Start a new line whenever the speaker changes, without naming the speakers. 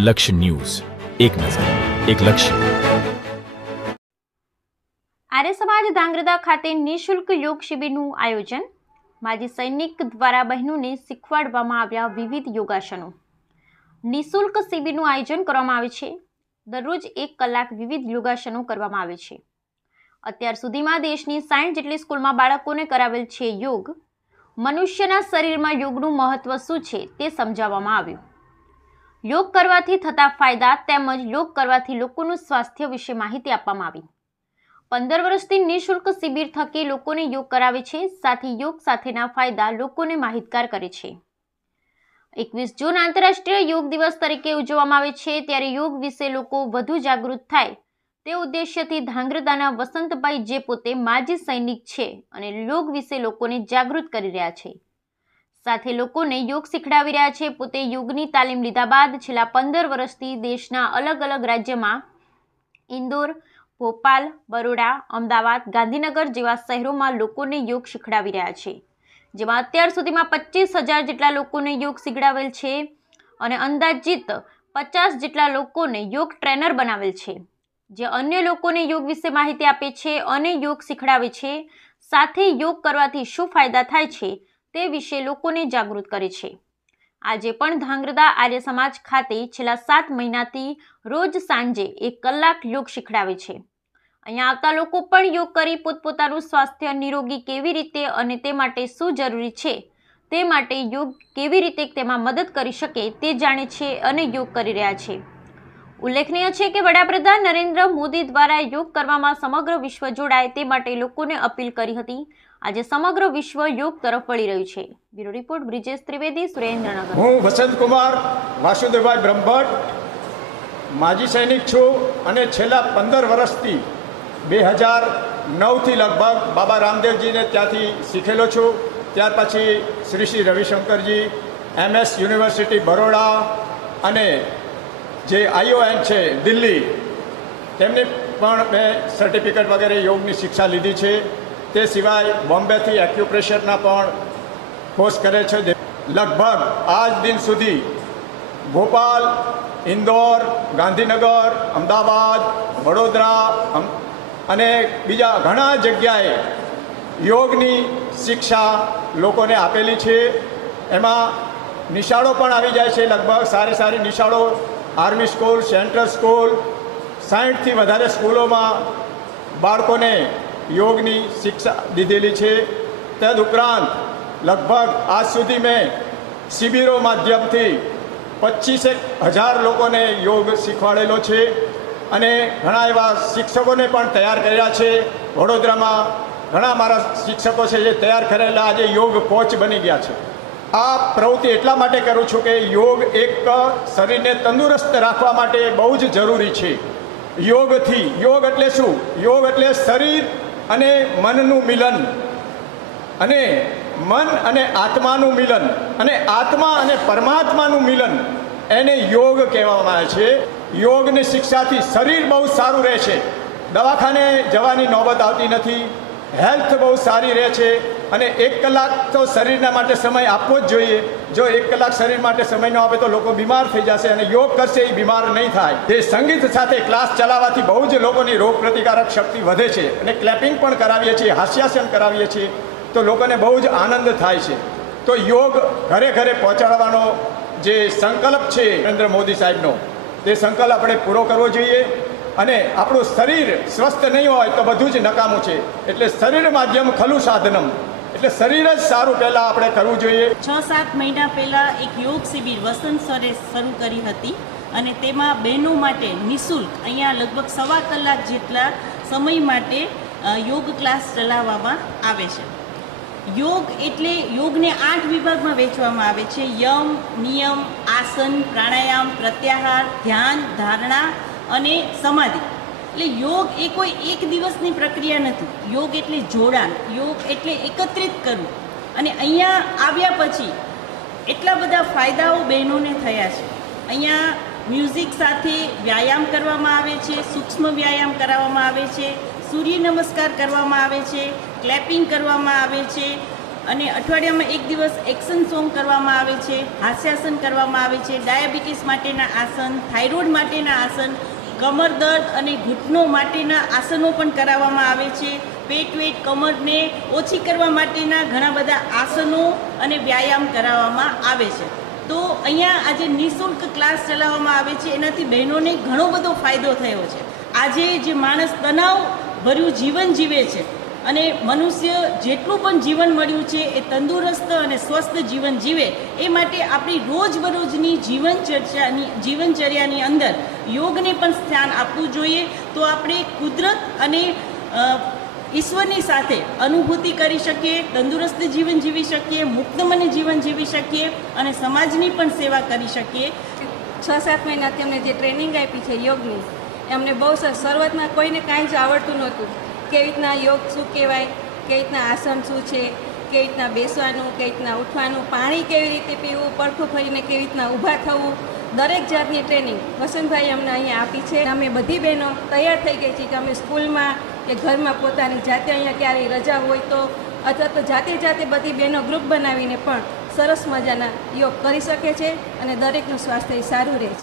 લક્ષ્ય ન્યૂઝ. એક નજર, એક લક્ષ્ય.
આર્ય સમાજ ધાંગ્રધા ખાતે નિઃશુલ્ક યોગ શિબિરનું આયોજન. માજી સૈનિક દ્વારા બહેનોને શીખવાડવામાં આવ્યા વિવિધ યોગાસનો. નિઃશુલ્ક શિબિરનું આયોજન કરવામાં આવે છે. દરરોજ એક કલાક વિવિધ યોગાસનો કરવામાં આવે છે. અત્યાર સુધીમાં દેશની સાઠ જેટલી સ્કૂલમાં બાળકોને કરાવેલ છે યોગ. મનુષ્યના શરીરમાં યોગનું મહત્વ શું છે તે સમજાવવામાં આવ્યું. યોગ કરવાથી થતા ફાયદા તેમજ યોગ કરવાથી લોકોનું સ્વાસ્થ્ય વિશે માહિતી આપવામાં આવી. પંદર વર્ષથી નિઃશુલ્ક શિબિર થકી લોકોને યોગ કરાવે છે, સાથે યોગ સાથેના ફાયદા લોકોને માહિતગાર કરે છે. એકવીસ જૂન આંતરરાષ્ટ્રીય યોગ દિવસ તરીકે ઉજવવામાં આવે છે, ત્યારે યોગ વિશે લોકો વધુ જાગૃત થાય. તે ઉદ્દેશ્યથી ધાંગ્રદાના વસંતભાઈ જે પોતે માજી સૈનિક છે અને યોગ વિશે લોકોને જાગૃત કરી રહ્યા છે. સાથે લોકોને યોગ શીખડાવી રહ્યા છે. પોતે યોગની તાલીમ લીધા બાદ છેલ્લા પંદર વર્ષથી દેશના અલગ અલગ રાજ્યમાં ઇન્દોર, ભોપાલ, બરોડા, અમદાવાદ, ગાંધીનગર જેવા શહેરોમાં લોકોને યોગ શીખડાવી રહ્યા છે. જેમાં અત્યાર સુધીમાં પચીસ હજાર જેટલા લોકોને યોગ શીખડાવેલ છે અને અંદાજિત પચાસ જેટલા લોકોને યોગ ટ્રેનર બનાવેલ છે. જે અન્ય લોકોને યોગ વિશે માહિતી આપે છે અને યોગ શીખડાવે છે. સાથે યોગ કરવાથી શું ફાયદા થાય છે? તે વિશે લોકોને જાગૃત કરે છે. આજે પણ ધાંગ્રદા આર્ય સમાજ ખાતે છેલ્લા સાત મહિનાથી રોજ સાંજે એક કલાક યોગ શીખડાવે છે. અહીંયા આવતા લોકો પણ યોગ કરી પોતપોતાનું સ્વાસ્થ્ય નિરોગી કેવી રીતે અને તે માટે શું જરૂરી છે, તે માટે યોગ કેવી રીતે તેમાં મદદ કરી શકે તે જાણે છે અને યોગ કરી રહ્યા છે. ઉલ્લેખનીય છે કે વડાપ્રધાન નરેન્દ્ર મોદી દ્વારા યોગ કરવામાં સમગ્ર વિશ્વ જોડાય તે માટે લોકોને અપીલ કરી હતી. આજે સમગ્ર વિશ્વ યોગ તરફ વળી રહ્યું છે. Bureau report Brijesh Trivedi, Surendranagar.
હું વસંતકુમાર વાસુદેવભાઈ બ્રહ્મભટ્ટ, માજી સૈનિક છું અને છેલ્લા પંદર વર્ષથી બે હજાર નવથી લગભગ બાબા રામદેવજીને ત્યાંથી શીખેલો છું. ત્યાર પછી શ્રી શ્રી રવિશંકરજી, એમએસ યુનિવર્સિટી બરોડા અને જે આઈઓએન છે દિલ્હી, તેમની પણ મેં સર્ટિફિકેટ વગેરે યોગની શિક્ષા લીધી છે. તે સિવાય બોમ્બેથી એક્યુપ્રેશરના પણ કોર્સ કરે છે. લગભગ આજ દિન સુધી ભોપાલ, ઇન્દોર, ગાંધીનગર, અમદાવાદ, વડોદરા અને બીજા ઘણા જગ્યાએ યોગની શિક્ષા લોકોને આપેલી છે. એમાં નિશાળો પણ આવી જાય છે. લગભગ સારી સારી નિશાળો આર્મી સ્કૂલ, સેન્ટ્રલ સ્કૂલ સાઠથી વધારે સ્કૂલોમાં બાળકોને યોગની શિક્ષા દીધેલી છે. તદુપરાંત લગભગ આજ સુધી મેં શિબિરો માધ્યમથી પચીસેક હજાર લોકોને યોગ શીખવાડેલો છે અને ઘણા એવા શિક્ષકોને પણ તૈયાર કર્યા છે. વડોદરામાં ઘણા મારા શિક્ષકો છે જે તૈયાર કરેલા આજે યોગ કોચ બની ગયા છે. આ પ્રવૃત્તિ એટલા માટે કરું છું કે યોગ એક શરીરને તંદુરસ્ત રાખવા માટે બહુ જ જરૂરી છે. યોગથી, યોગ એટલે શું? યોગ એટલે શરીર અને મનનું મિલન. અને મન અને આત્માનું મિલન. અને આત્મા અને પરમાત્માનું મિલન. એને યોગ કહેવામાં આવે છે. યોગની શિક્ષાથી શરીર બહુ સારું રહે છે. દવાખાને જવાની નોબત આવતી નથી. હેલ્થ બહુ સારી રહે છે. અને એક કલાક તો શરીરના માટે સમય આપવો જ જોઈએ. જો એક કલાક શરીર માટે સમય ન આપે તો લોકો બીમાર થઈ જશે અને યોગ કરશે એ બીમાર નહીં થાય. તે સંગીત સાથે ક્લાસ ચલાવવાથી બહુ જ લોકોની રોગ પ્રતિકારક શક્તિ વધે છે અને ક્લેપિંગ પણ કરાવીએ છીએ, હાસ્યાસન કરાવીએ છીએ, તો લોકોને બહુ જ આનંદ થાય છે. તો યોગ ઘરે ઘરે પહોંચાડવાનો જે સંકલ્પ છે નરેન્દ્ર મોદી સાહેબનો, તે સંકલ્પ આપણે પૂરો કરવો જોઈએ. અને આપણું શરીર સ્વસ્થ નહીં હોય તો બધું જ નકામું છે. એટલે શરીર માધ્યમ ખલું સાધનમ. એટલે શરીર જ સારું પહેલાં આપણે કરવું જોઈએ.
છ સાત મહિના પહેલાં એક યોગ શિબિર વસંત સરે શરૂ કરી હતી અને તેમાં બહેનો માટે નિઃશુલ્ક અહીંયા લગભગ સવા કલાક જેટલા સમય માટે યોગ ક્લાસ ચલાવવામાં આવે છે. યોગ એટલે યોગને આઠ વિભાગમાં વહેંચવામાં આવે છે. યમ, નિયમ, આસન, પ્રાણાયામ, પ્રત્યાહાર, ધ્યાન, ધારણા અને સમાધિ. એટલે યોગ એ કોઈ એક દિવસની પ્રક્રિયા નથી. યોગ એટલે જોડાણ, યોગ એટલે એકત્રિત કરવું. અને અહીંયા આવ્યા પછી એટલા બધા ફાયદાઓ બહેનોને થયા છે. અહીંયા મ્યુઝિક સાથે વ્યાયામ કરવામાં આવે છે, સૂક્ષ્મ વ્યાયામ કરાવવામાં આવે છે, સૂર્ય નમસ્કાર કરવામાં આવે છે, ક્લેપિંગ કરવામાં આવે છે, અને અઠવાડિયામાં એક દિવસ એક્શન સોંગ કરવામાં આવે છે, હાસ્યાસન કરવામાં આવે છે, ડાયાબિટીસ માટેના આસન, થાઇરોઇડ માટેના આસન કમર દર્દ અને ઘૂંટણો માટેના આસનો પણ કરાવવામાં આવે છે. પેટ વેટ કમરને ઓછી કરવા માટેના ઘણા બધા આસનો અને વ્યાયામ કરાવવામાં આવે છે. તો અહીંયા આજે નિઃશુલ્ક ક્લાસ ચલાવવામાં આવે છે. એનાથી બહેનોને ઘણો બધો ફાયદો થયો છે. આજે જે માણસ તણાવ ભર્યું જીવન જીવે છે અને મનુષ્ય જેટલું પણ જીવન મળ્યું છે, એ તંદુરસ્ત અને સ્વસ્થ જીવન જીવે, એ માટે આપણી રોજબરોજની જીવનચર્ચાની, જીવનચર્યાની અંદર યોગને પણ સ્થાન આપવું જોઈએ. તો આપણે કુદરત અને ઈશ્વરની સાથે અનુભૂતિ કરી શકીએ, તંદુરસ્ત જીવન જીવી શકીએ મુક્ત મને જીવન જીવી શકીએ અને સમાજની પણ સેવા કરી શકીએ.
છ સાત મહિનાથી અમને જે ટ્રેનિંગ આપી છે યોગની, એમને બહુ સરસ શરૂઆતમાં કોઈને કાંઈ જ આવડતું નહોતું. કેવી રીતના યોગ શું કહેવાય, કેવી રીતના આસન શું છે, કેવી રીતના બેસવાનું, કેવી રીતના ઉઠવાનું, પાણી કેવી રીતે પીવું પડખું ફરીને કેવી રીતના ઊભા થવું, દરેક જાતની ટ્રેનિંગ વસંતભાઈ અમને અહીંયા આપી છે. અમે બધી બહેનો તૈયાર થઈ ગઈ છીએ કે અમે સ્કૂલમાં કે ઘરમાં પોતાની જાતે અહીંયા ક્યારેય રજા હોય તો અથવા તો જાતે જાતે બધી બહેનો ગ્રુપ બનાવીને પણ સરસ મજાના યોગ કરી શકે છે અને દરેકનું સ્વાસ્થ્ય સારું રહે છે.